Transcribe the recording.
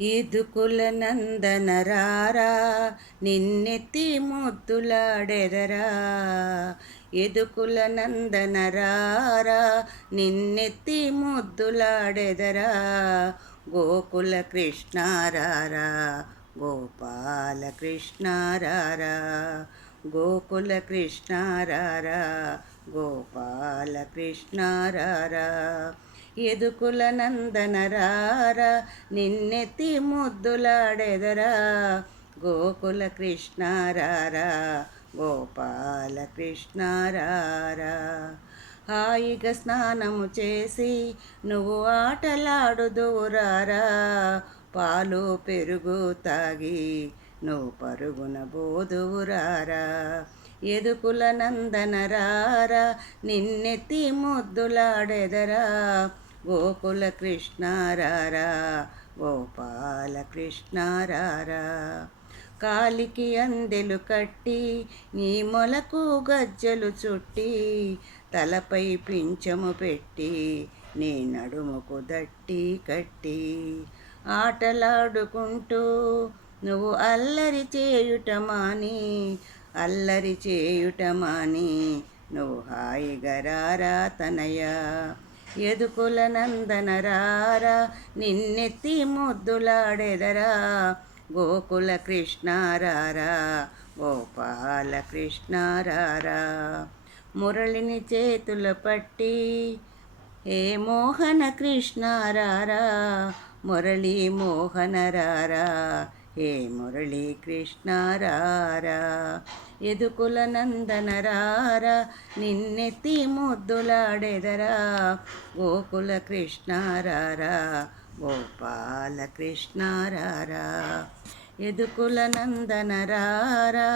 ఎదుకుల నందనరారా నిన్నెత్తి ముద్దులాడెదరా. ఎదుకుల నందనరారా నిన్నెత్తి ముద్దులాడెదరా. గోకుల కృష్ణారారా గోపాల కృష్ణారారా. గోకుల కృష్ణారారా గోపాల కృష్ణారారా. ఎదుకుల నందనరారా నిన్నెత్తి ముద్దులాడెదరా. గోకుల కృష్ణారారా గోపాల కృష్ణారారా. హాయిగా స్నానము చేసి నువ్వు ఆటలాడుదువురారా. పాలు పెరుగు తాగి నువ్వు పరుగున బోదువురారా. ఎదుకుల నందనరారా నిన్నెత్తి ముద్దులాడెదరా. గోకుల కృష్ణారారా గోపాల కృష్ణారారా. కాలికి అందెలు కట్టి నీ మొలకు గజ్జలు చుట్టి తలపై పింఛము పెట్టి నీ నడుముకు దట్టి కట్టి ఆటలాడుకుంటూ నువ్వు అల్లరి చేయుటమాని అల్లరి చేయుటమాని నువ్వు హాయిగా రారా తనయా. ఎదుకుల నందనరారా నిన్నెత్తి ముద్దులాడెదరా. గోకుల కృష్ణారారా గోపాల కృష్ణారారా. మురళిని చేతుల పట్టి ఏ మోహన కృష్ణారారా. మురళీ మోహనరారా హే మురళీ కృష్ణారారా. ఎదుకుల నందనరారా నిన్నెత్తి ముద్దులాడెదరా. గోకుల కృష్ణారారా గోపాల కృష్ణారారా. ఎదుకుల నందనరారా.